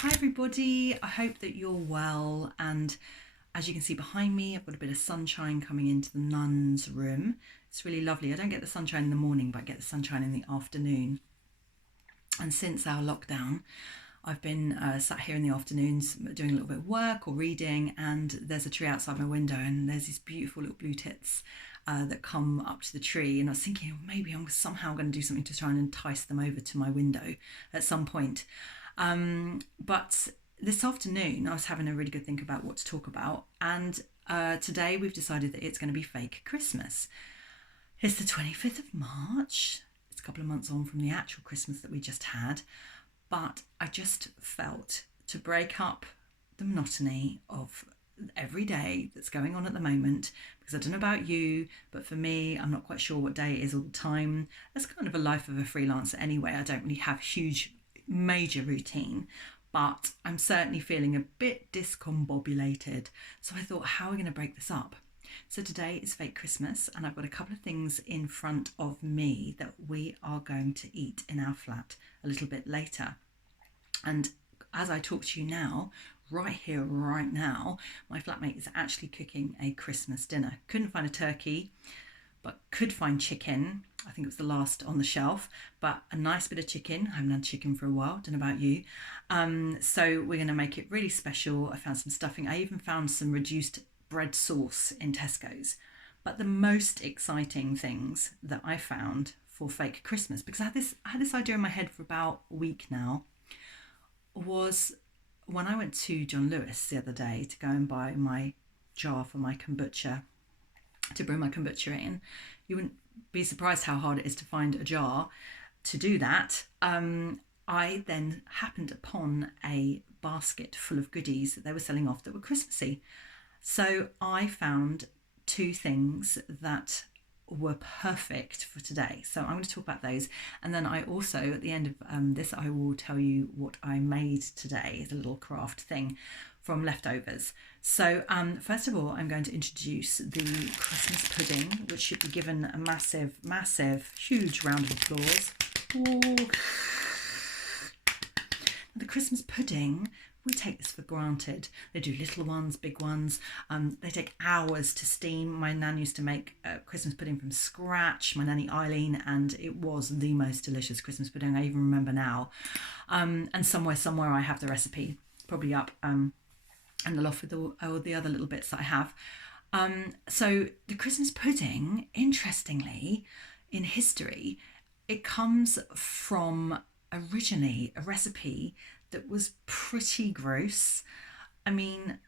Hi everybody, I hope that you're well, and as you can see behind me I've got a bit of sunshine coming into the nun's room. It's really lovely. I don't get the sunshine in the morning, but I get the sunshine in the afternoon. And since our lockdown I've been sat here in the afternoons doing a little bit of work or reading, and there's a tree outside my window and there's these beautiful little blue tits that come up to the tree, and I was thinking, oh, maybe I'm somehow going to do something to try and entice them over to my window at some point. But this afternoon I was having a really good think about what to talk about, and today we've decided that it's going to be fake Christmas. It's the 25th of March. It's a couple of months on from the actual Christmas that we just had, but I just felt to break up the monotony of every day that's going on at the moment, because I don't know about you, but for me, I'm not quite sure what day it is all the time. That's kind of a life of a freelancer anyway. I don't really have huge major routine, but I'm certainly feeling a bit discombobulated. So I thought, how are we going to break this up? So today is fake Christmas, and I've got a couple of things in front of me that we are going to eat in our flat a little bit later. And as I talk to you now, right here, right now, my flatmate is actually cooking a Christmas dinner. Couldn't find a turkey, but could find chicken. I think it was the last on the shelf, but a nice bit of chicken. I haven't had chicken for a while, don't know about you. So we're going to make it really special. I found some stuffing. I even found some reduced bread sauce in Tesco's. But the most exciting things that I found for fake Christmas, because I had this idea in my head for about a week now, was when I went to John Lewis the other day to go and buy my jar for my kombucha, to bring my kombucha in. You wouldn't be surprised how hard it is to find a jar to do that. I then happened upon a basket full of goodies that they were selling off that were Christmassy. So I found two things that were perfect for today. So I'm going to talk about those. And then I also, at the end of this, I will tell you what I made today as a little craft thing from leftovers. So first of all, I'm going to introduce the Christmas pudding, which should be given a massive, massive, huge round of applause. Ooh. The Christmas pudding, we take this for granted. They do little ones, big ones. They take hours to steam. My nan used to make Christmas pudding from scratch, my nanny Eileen, and it was the most delicious Christmas pudding. I even remember now. And somewhere I have the recipe, probably up in the loft with all the other little bits that I have. So the Christmas pudding, interestingly, in history, it comes from originally a recipe that was pretty gross. I mean,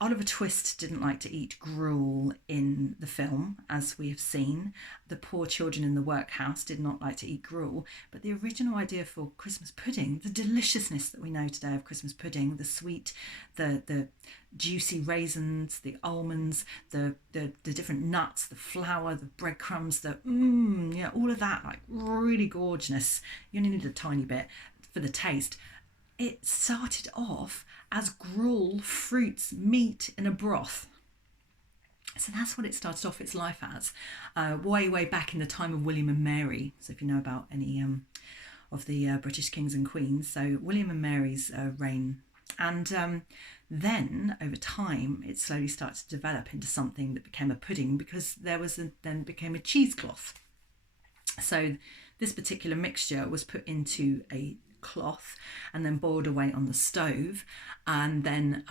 Oliver Twist didn't like to eat gruel in the film, as we have seen. The poor children in the workhouse did not like to eat gruel. But the original idea for Christmas pudding, the deliciousness that we know today of Christmas pudding, the sweet, the juicy raisins, the almonds, the different nuts, the flour, the breadcrumbs, all of that, like really gorgeous. You only need a tiny bit for the taste. It started off as gruel, fruits, meat in a broth. So that's what it started off its life as, way back in the time of William and Mary. So if you know about any of the British kings and queens, so William and Mary's reign. And then over time, it slowly started to develop into something that became a pudding, because then became a cheesecloth. So this particular mixture was put into a cloth and then boiled away on the stove, and then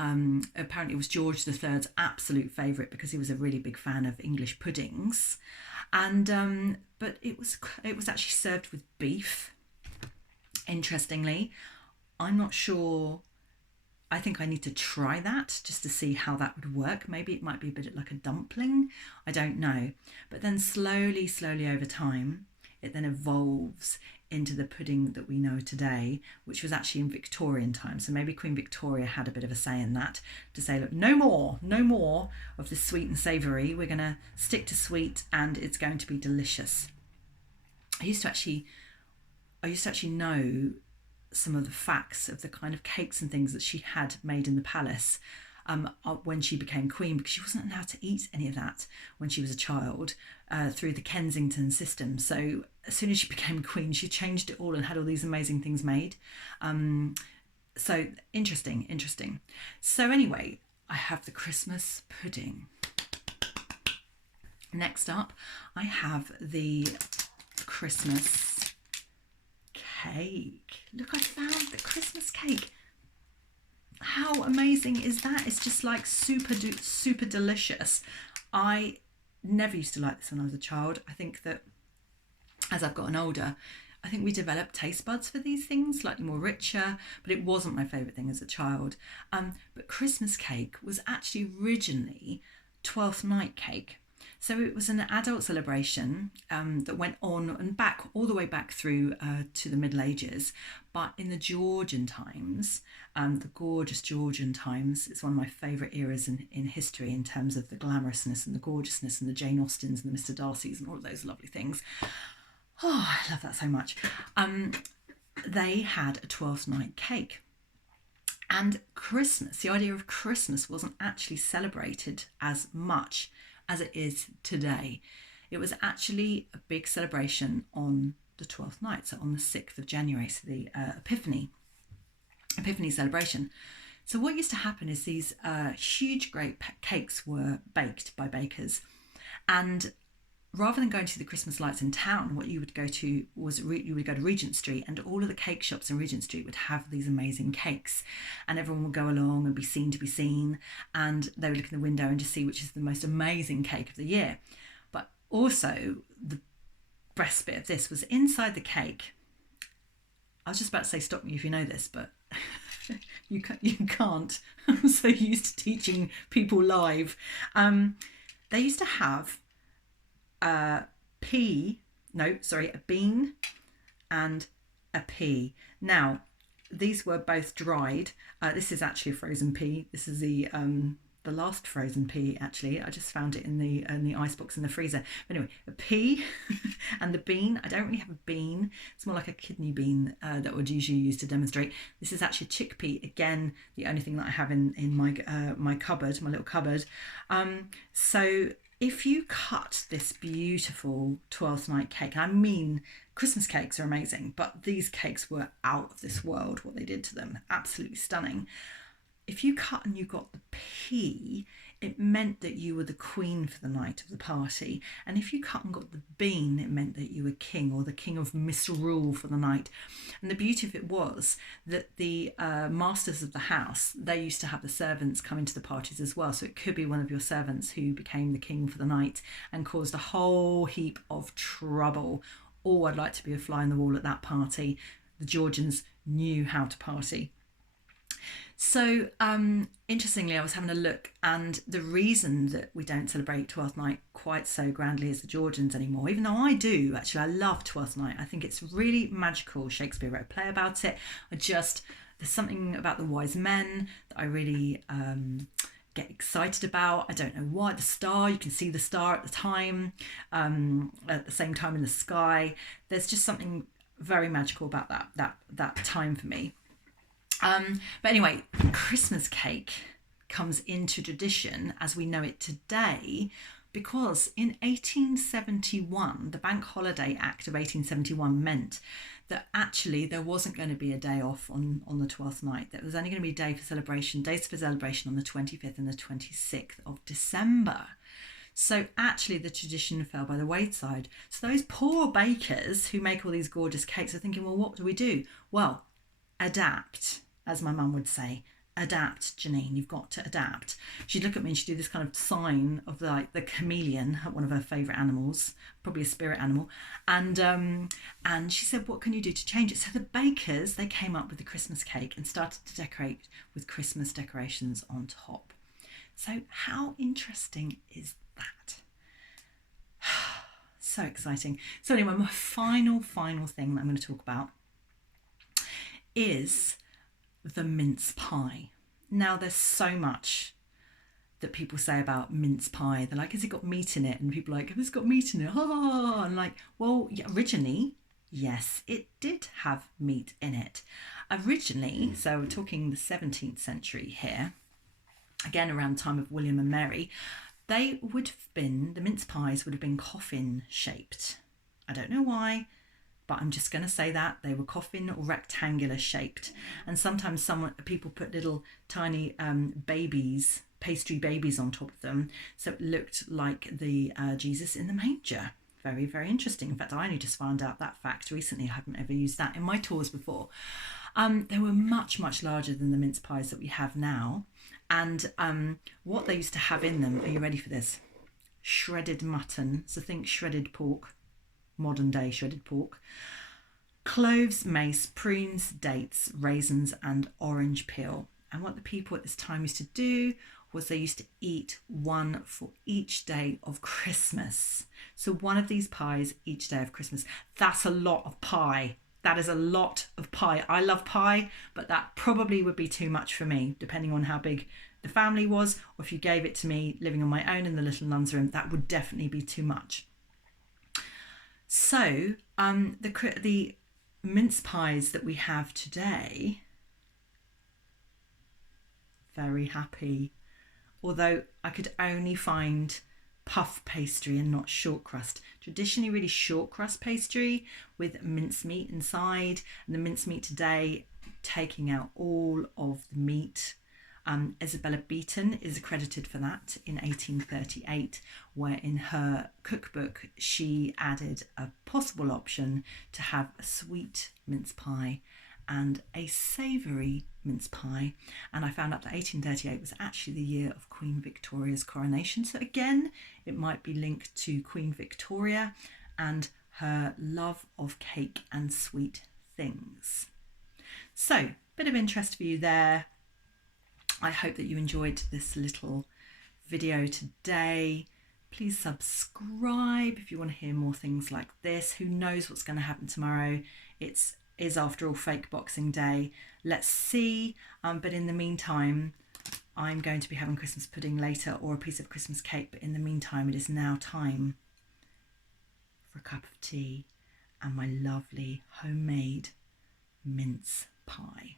apparently it was George III's absolute favourite because he was a really big fan of English puddings, and but it was actually served with beef. Interestingly, I'm not sure. I think I need to try that just to see how that would work. Maybe it might be a bit like a dumpling, I don't know. But then slowly over time, it then evolves into the pudding that we know today, which was actually in Victorian times. So maybe Queen Victoria had a bit of a say in that, to say, look, no more of the sweet and savoury. We're going to stick to sweet, and it's going to be delicious. I used to actually know some of the facts of the kind of cakes and things that she had made in the palace when she became queen, because she wasn't allowed to eat any of that when she was a child through the Kensington system. So as soon as she became queen, she changed it all and had all these amazing things made. So interesting. So anyway, I have the Christmas pudding. Next up, I have the Christmas cake. Look, I found the Christmas cake. How amazing is that? It's just like super delicious. I never used to like this when I was a child. I think that as I've gotten older, I think we developed taste buds for these things, slightly more richer, but it wasn't my favourite thing as a child. But Christmas cake was actually originally 12th night cake. So it was an adult celebration that went on and back all the way back through to the Middle Ages. But in the Georgian times, the gorgeous Georgian times, it's one of my favourite eras in history in terms of the glamorousness and the gorgeousness and the Jane Austens and the Mr. Darcys and all of those lovely things. Oh, I love that so much. They had a 12th night cake. And Christmas, the idea of Christmas wasn't actually celebrated as much as it is today. It was actually a big celebration on the 12th night, so on the 6th of January, so the Epiphany celebration. So what used to happen is these huge great cakes were baked by bakers, and rather than going to the Christmas lights in town, what you would go to was you would go to Regent Street, and all of the cake shops in Regent Street would have these amazing cakes, and everyone would go along and be seen to be seen, and they would look in the window and just see which is the most amazing cake of the year. But also the best bit of this was inside the cake. I was just about to say stop me if you know this, but you can't. I'm so used to teaching people live. They used to have a bean and a pea. Now, these were both dried. This is actually a frozen pea. This is the last frozen pea, actually. I just found it in the icebox in the freezer. But anyway, a pea and the bean. I don't really have a bean. It's more like a kidney bean that would usually use to demonstrate. This is actually chickpea. Again, the only thing that I have in my cupboard, my little cupboard. So if you cut this beautiful 12th night cake, I mean, Christmas cakes are amazing, but these cakes were out of this world, what they did to them. Absolutely stunning. If you cut and you got the pea, it meant that you were the queen for the night of the party. And if you cut and got the bean, it meant that you were king, or the king of misrule for the night. And the beauty of it was that the masters of the house, they used to have the servants come into the parties as well. So it could be one of your servants who became the king for the night and caused a whole heap of trouble. Oh, I'd like to be a fly on the wall at that party. The Georgians knew how to party. So interestingly, I was having a look, and the reason that we don't celebrate 12th night quite so grandly as the Georgians anymore, even though I do, actually, I love 12th night. I think it's really magical. Shakespeare wrote a play about it. There's something about the wise men that I really get excited about. I don't know why. The star, you can see the star at the same time in the sky. There's just something very magical about that time for me. But anyway, Christmas cake comes into tradition as we know it today because in 1871, the Bank Holiday Act of 1871 meant that actually there wasn't going to be a day off on the 12th night. There was only going to be days for celebration on the 25th and the 26th of December. So actually the tradition fell by the wayside. So those poor bakers who make all these gorgeous cakes are thinking, well, what do we do? Well, adapt. As my mum would say, adapt, Janine, you've got to adapt. She'd look at me and she'd do this kind of sign of the chameleon, one of her favourite animals, probably a spirit animal. And she said, what can you do to change it? So the bakers, they came up with the Christmas cake and started to decorate with Christmas decorations on top. So how interesting is that? So exciting. So anyway, my final thing that I'm going to talk about is the mince pie. Now, there's so much that people say about mince pie. They're like, has it got meat in it? And people are like, has it got meat in it? Oh, and like, well, yeah, originally, yes, it did have meat in it. Originally, so we're talking the 17th century here, again around the time of William and Mary, the mince pies would have been coffin shaped. I don't know why, but I'm just going to say that they were coffin or rectangular shaped, and sometimes people put little tiny babies, pastry babies on top of them, so it looked like the Jesus in the manger. Very, very interesting. In fact, I only just found out that fact recently. I haven't ever used that in my tours before. They were much, much larger than the mince pies that we have now. And what they used to have in them, are you ready for this? Shredded mutton. So think shredded pork, modern day shredded pork. Cloves, mace, prunes, dates, raisins, and orange peel. And what the people at this time used to do was they used to eat one for each day of Christmas. So one of these pies each day of Christmas. That's a lot of pie. That is a lot of pie. I love pie, but that probably would be too much for me, depending on how big the family was, or if you gave it to me living on my own in the little nun's room, that would definitely be too much. So the mince pies that we have today, very happy. Although I could only find puff pastry and not short crust. Traditionally really short crust pastry with mincemeat inside, and the mincemeat today taking out all of the meat. Isabella Beeton is accredited for that in 1838, where in her cookbook she added a possible option to have a sweet mince pie and a savoury mince pie, and I found out that 1838 was actually the year of Queen Victoria's coronation. So again, it might be linked to Queen Victoria and her love of cake and sweet things. So, bit of interest for you there. I hope that you enjoyed this little video today. Please subscribe if you want to hear more things like this. Who knows what's going to happen tomorrow? It is after all fake Boxing Day. Let's see. But in the meantime, I'm going to be having Christmas pudding later, or a piece of Christmas cake. But in the meantime, it is now time for a cup of tea and my lovely homemade mince pie.